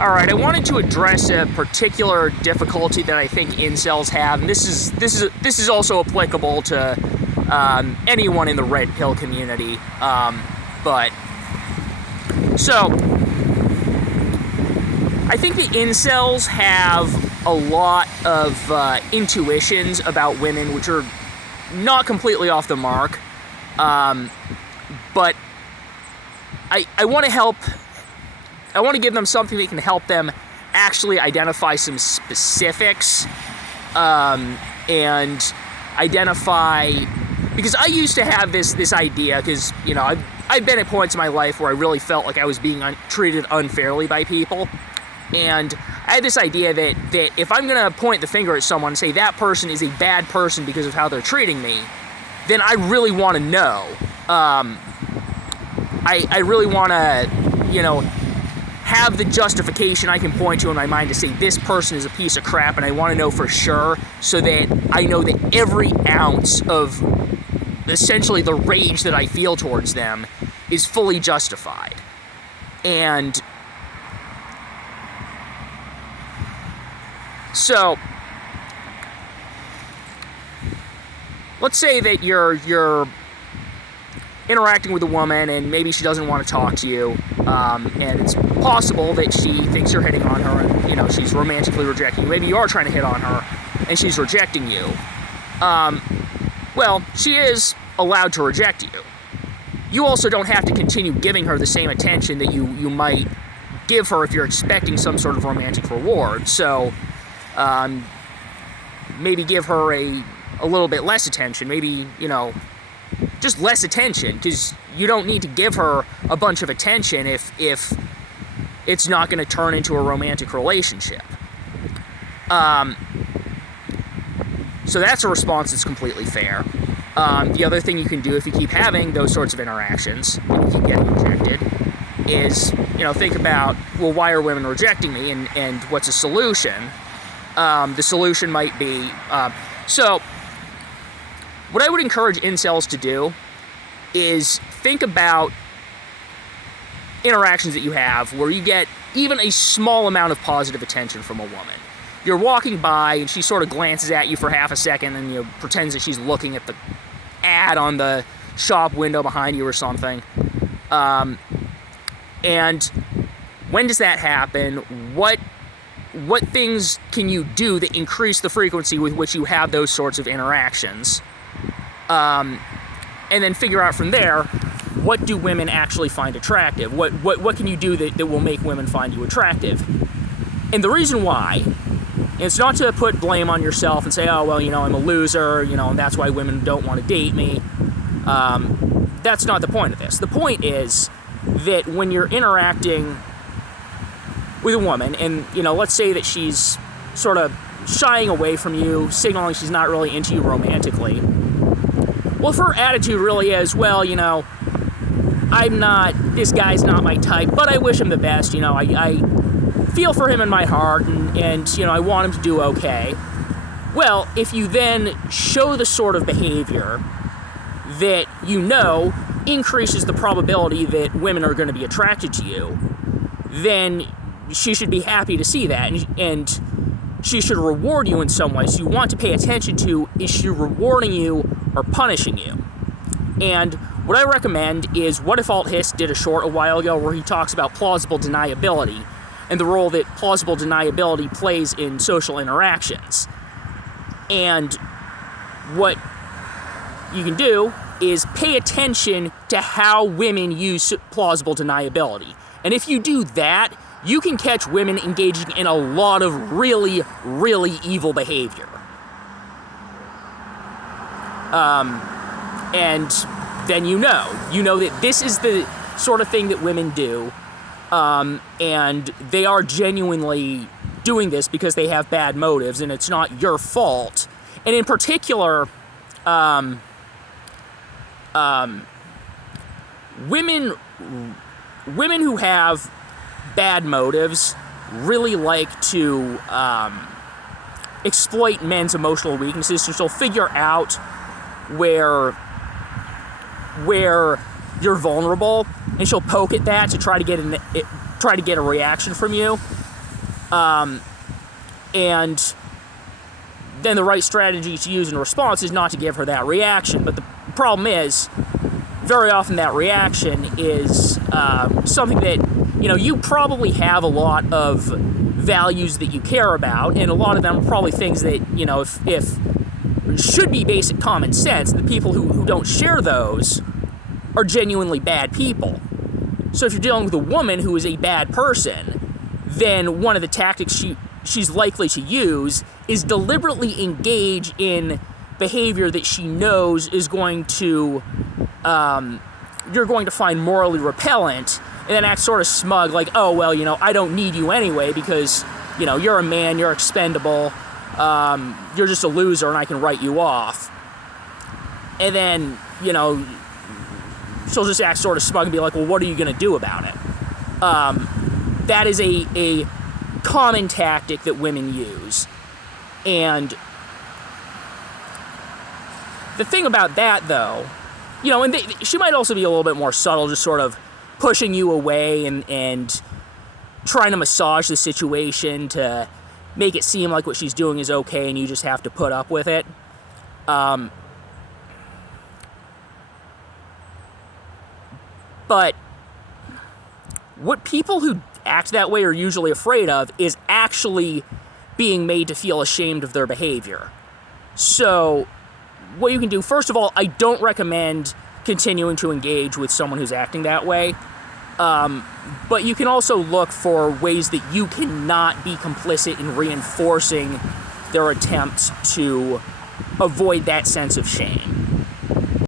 All right, I wanted to address a particular difficulty that I think incels have, and this is also applicable to anyone in the red pill community. But so I think the incels have a lot of intuitions about women, which are not completely off the mark. But I want to help. I want to give them something that can help them actually identify some specifics, and identify, because I used to have this idea, because, you know, I've been at points in my life where I really felt like I was being treated unfairly by people, and I had this idea that if I'm going to point the finger at someone and say that person is a bad person because of how they're treating me, then I really want to know. I really want to, you know, have the justification I can point to in my mind to say this person is a piece of crap, and I want to know for sure, so that I know that every ounce of essentially the rage that I feel towards them is fully justified. And so let's say that you're interacting with a woman, and maybe she doesn't want to talk to you, and it's possible that she thinks you're hitting on her, and, you know, she's romantically rejecting you. Maybe you are trying to hit on her, and she's rejecting you. Well, she is allowed to reject you. You also don't have to continue giving her the same attention that you might give her if you're expecting some sort of romantic reward. So, maybe give her a little bit less attention. Maybe, you know, just less attention, because you don't need to give her a bunch of attention if it's not going to turn into a romantic relationship. So that's a response that's completely fair. The other thing you can do if you keep having those sorts of interactions and you keep getting rejected is, you know, think about, well, why are women rejecting me, and what's a solution? The solution might be, so what I would encourage incels to do is think about interactions that you have where you get even a small amount of positive attention from a woman. You're walking by and she sort of glances at you for half a second and, you know, pretends that she's looking at the ad on the shop window behind you or something. And when does that happen? What things can you do that increase the frequency with which you have those sorts of interactions? And then figure out from there, what do women actually find attractive? What can you do that will make women find you attractive? And the reason why, and it's not to put blame on yourself and say, oh, well, you know, I'm a loser, you know, and that's why women don't want to date me. That's not the point of this. The point is that when you're interacting with a woman, and, you know, let's say that she's sort of shying away from you, signaling she's not really into you romantically. Well, if her attitude really is, well, you know, this guy's not my type, but I wish him the best, you know, I feel for him in my heart, and you know, I want him to do okay. Well, if you then show the sort of behavior that you know increases the probability that women are going to be attracted to you, then she should be happy to see that, and she should reward you in some way. So you want to pay attention to, is she rewarding you or punishing you? And what I recommend is Whatifalthist did a short a while ago where he talks about plausible deniability and the role that plausible deniability plays in social interactions. And what you can do is pay attention to how women use plausible deniability. And if you do that, you can catch women engaging in a lot of really, really evil behavior. And then you know that this is the sort of thing that women do, and they are genuinely doing this because they have bad motives, and it's not your fault. And in particular, women who have bad motives really like to exploit men's emotional weaknesses, so she'll figure out where you're vulnerable, and she'll poke at that to try to get a reaction from you. And then the right strategy to use in response is not to give her that reaction. But the problem is, very often that reaction is something that, you probably have a lot of values that you care about, and a lot of them are probably things that, if should be basic common sense. The people who don't share those are genuinely bad people. So if you're dealing with a woman who is a bad person, then one of the tactics she's likely to use is deliberately engage in behavior that she knows is going to, you're going to find morally repellent, and then act sort of smug, like, oh, well, I don't need you anyway because, you're a man, you're expendable, you're just a loser and I can write you off. And then, she'll just act sort of smug and be like, well, what are you going to do about it? That is a common tactic that women use. And the thing about that, though, and she might also be a little bit more subtle, just sort of pushing you away and trying to massage the situation to make it seem like what she's doing is okay and you just have to put up with it. But what people who act that way are usually afraid of is actually being made to feel ashamed of their behavior. So what you can do, first of all, I don't recommend continuing to engage with someone who's acting that way. But you can also look for ways that you cannot be complicit in reinforcing their attempts to avoid that sense of shame.